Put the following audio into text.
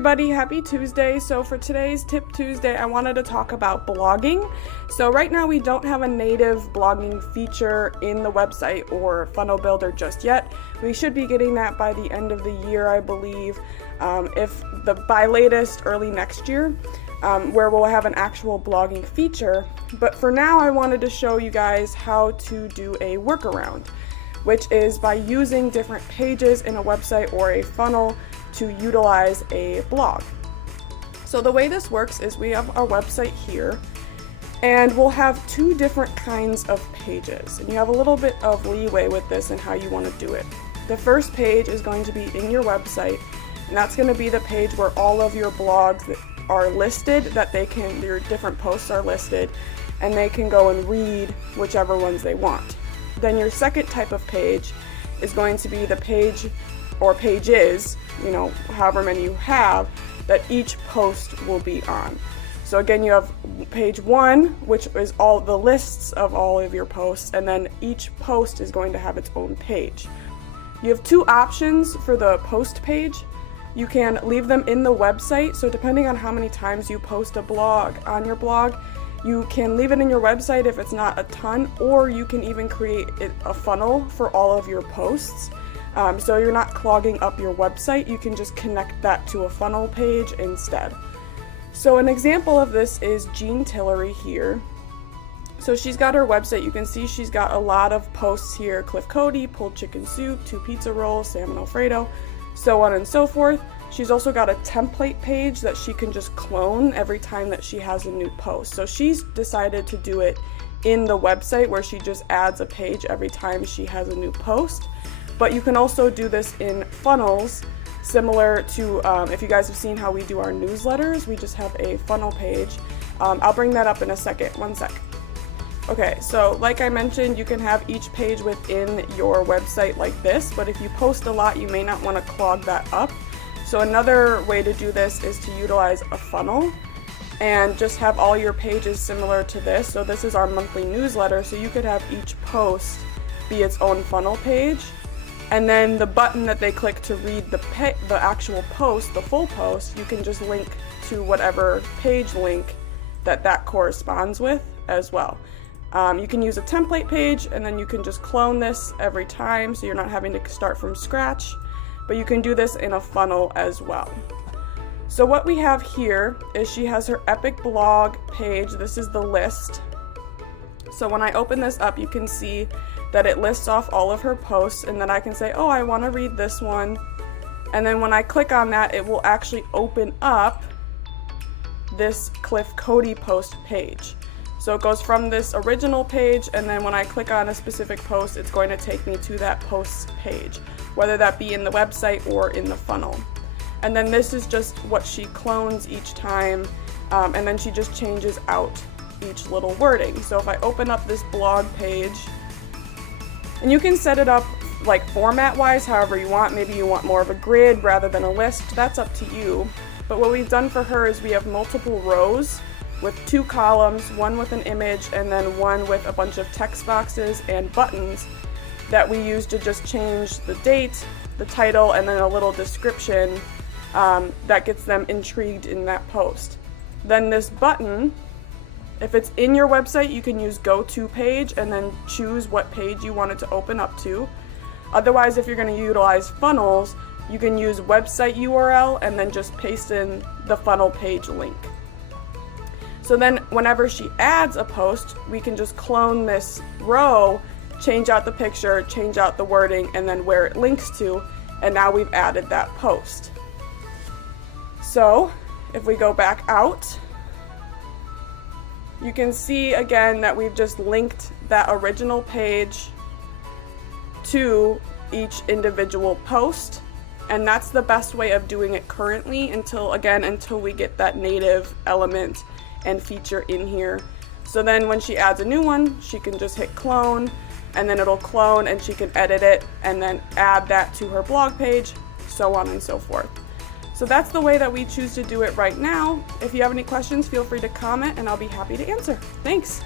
everybody, happy Tuesday. So for today's Tip Tuesday, I wanted to talk about blogging. So right now we don't have a native blogging feature in the website or funnel builder just yet. We should be getting that by the end of the year, I believe, by latest early next year, where we'll have an actual blogging feature. But for now, I wanted to show you guys how to do a workaround, which is by using different pages in a website or a funnel to utilize a blog. So the way this works is we have our website here, and we'll have two different kinds of pages, and you have a little bit of leeway with this and how you want to do it. The first page is going to be in your website, and that's going to be the page where all of your blogs that are listed, your different posts are listed, and they can go and read whichever ones they want. Then your second type of page is going to be the page or pages, however many you have, that each post will be on. So again, you have page 1, which is all the lists of all of your posts, and then each post is going to have its own page. You have two options for the post page. You can leave them in the website, so depending on how many times you post a blog on your blog, you can leave it in your website if it's not a ton, or you can even create a funnel for all of your posts. So you're not clogging up your website, you can just connect that to a funnel page instead. So an example of this is Jean Tillery here. So she's got her website, you can see she's got a lot of posts here: Cliff Cody, pulled chicken soup, 2 pizza rolls, salmon alfredo, so on and so forth. She's also got a template page that she can just clone every time that she has a new post. So she's decided to do it in the website where she just adds a page every time she has a new post. But you can also do this in funnels, similar to if you guys have seen how we do our newsletters, we just have a funnel page. I'll bring that up in a second, one sec. Okay, so like I mentioned, you can have each page within your website like this, but if you post a lot, you may not want to clog that up. So another way to do this is to utilize a funnel and just have all your pages similar to this. So this is our monthly newsletter, so you could have each post be its own funnel page. And then the button that they click to read the actual post, the full post, you can just link to whatever page link that corresponds with as well. You can use a template page, and then you can just clone this every time, so you're not having to start from scratch. But you can do this in a funnel as well. So what we have here is she has her epic blog page. This is the list. So when I open this up, you can see that it lists off all of her posts, and then I can say, oh, I want to read this one. And then when I click on that, it will actually open up this Cliff Cody post page. So it goes from this original page, and then when I click on a specific post, it's going to take me to that post page, whether that be in the website or in the funnel. And then this is just what she clones each time, and then she just changes out each little wording. So if I open up this blog page, and you can set it up like format wise however you want. Maybe you want more of a grid rather than a list, that's up to you. But what we've done for her is we have multiple rows with 2 columns, one with an image and then one with a bunch of text boxes and buttons that we use to just change the date, the title, and then a little description that gets them intrigued in that post. Then this button, if it's in your website, you can use go to page and then choose what page you want it to open up to. Otherwise, if you're going to utilize funnels, you can use website URL and then just paste in the funnel page link. So then whenever she adds a post, we can just clone this row, change out the picture, change out the wording, and then where it links to, and now we've added that post. So if we go back out, you can see again that we've just linked that original page to each individual post, and that's the best way of doing it currently until we get that native element and feature in here. So then when she adds a new one, she can just hit clone, and then it'll clone and she can edit it and then add that to her blog page, so on and so forth. So that's the way that we choose to do it right now. If you have any questions, feel free to comment and I'll be happy to answer. Thanks.